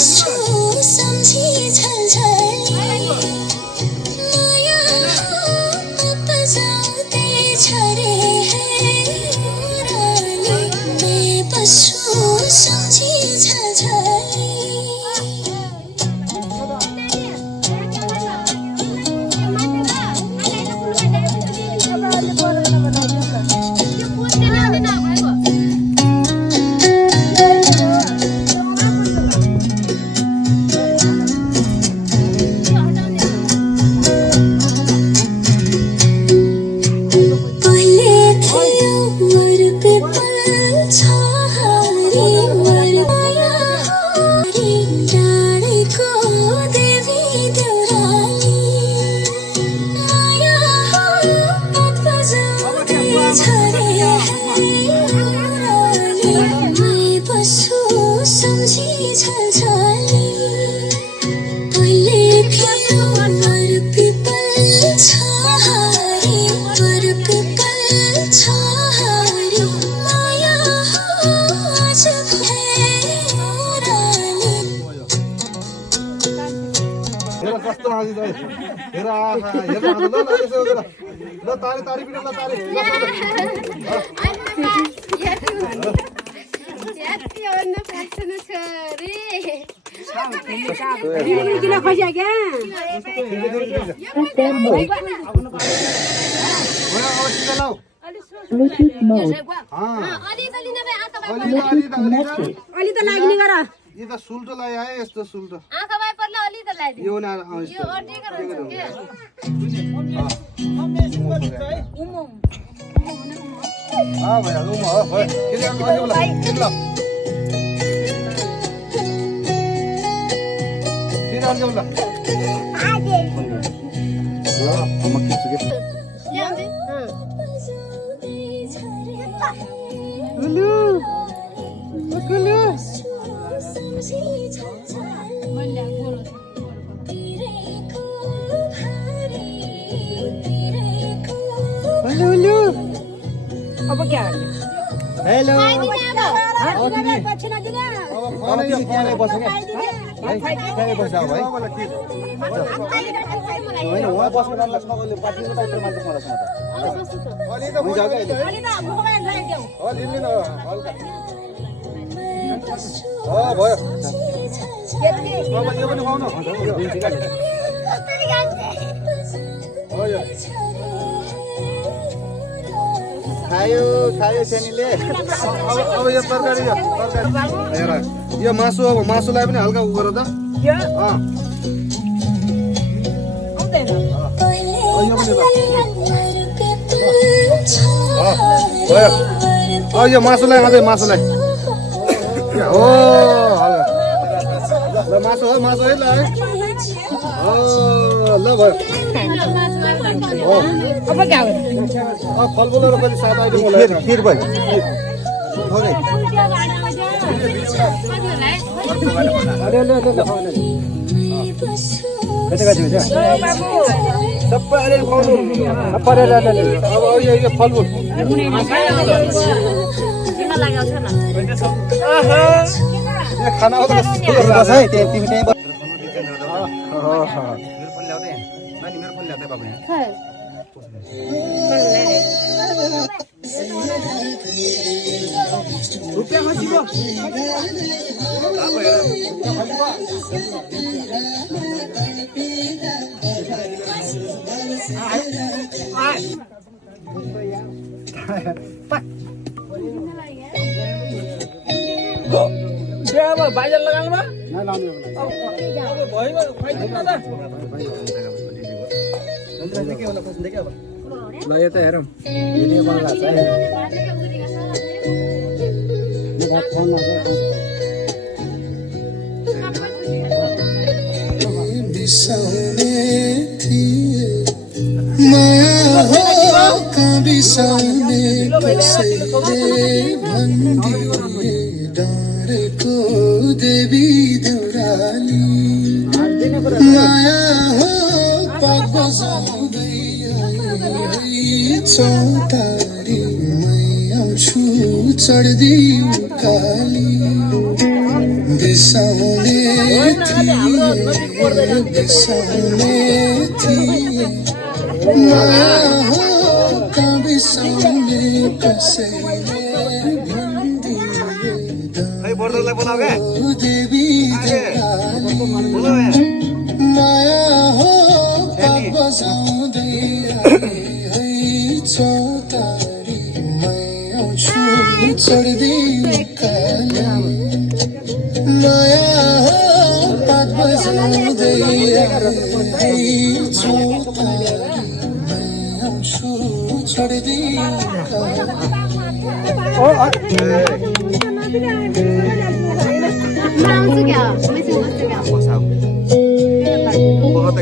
बस्छु सम्झी छलछली माया बजाउँदै छरे रानी मैं बस्छु सम्झी छलछली Bluetooth mode. अलि त लाग्ने गर यो त सुल्टो लाग्यो है यस्तो सुल्टो आँखा भाइ पर्ला अलि त लगाइदिनु यो ना यो अड्डेको रहेछ के भइहाल्यो हो भयो किन आउने म खिच्छु के अब क्या हेलो दक्षिणा दिने खायो सानीले अब यो तरकारी हेर यो मासु अब मासुलाई पनि हल्का उ गर त यो मासुलाई अझै मासुलाई हो ल मासु है ल है ल भयो अब क्या फलफुलहरू पनि सात आइटम खिर भयो सबै अलिअलि खुवाउनु परेर अब यो फलफुल खाना है तिमी त्यहीँ रुपियाँ खसिब बाइजल लगाउनु भयो खुवाइदिनु न ल यो त हेरौँ बिसाउने थिए माया हो बिसाउने कसैले भन्दिए डाँडेको देवी देउराली माया हो पाग बजाउँदै चौतारी मै आउँछु चढ्दी उकाली बिसाउने बिसाउने थिए माया हो बिसाउने कसैले खै बर्दरलाई बोलाऊ के देवी माया हो बजाउँदै है चौतारी मै आउँछु चढ्दै माया हो पात बजाउँदै है चौतारी मै आउँछु चढ्दै म आउँछु क्या, म चाहिँ बस्छु क्या। बहुत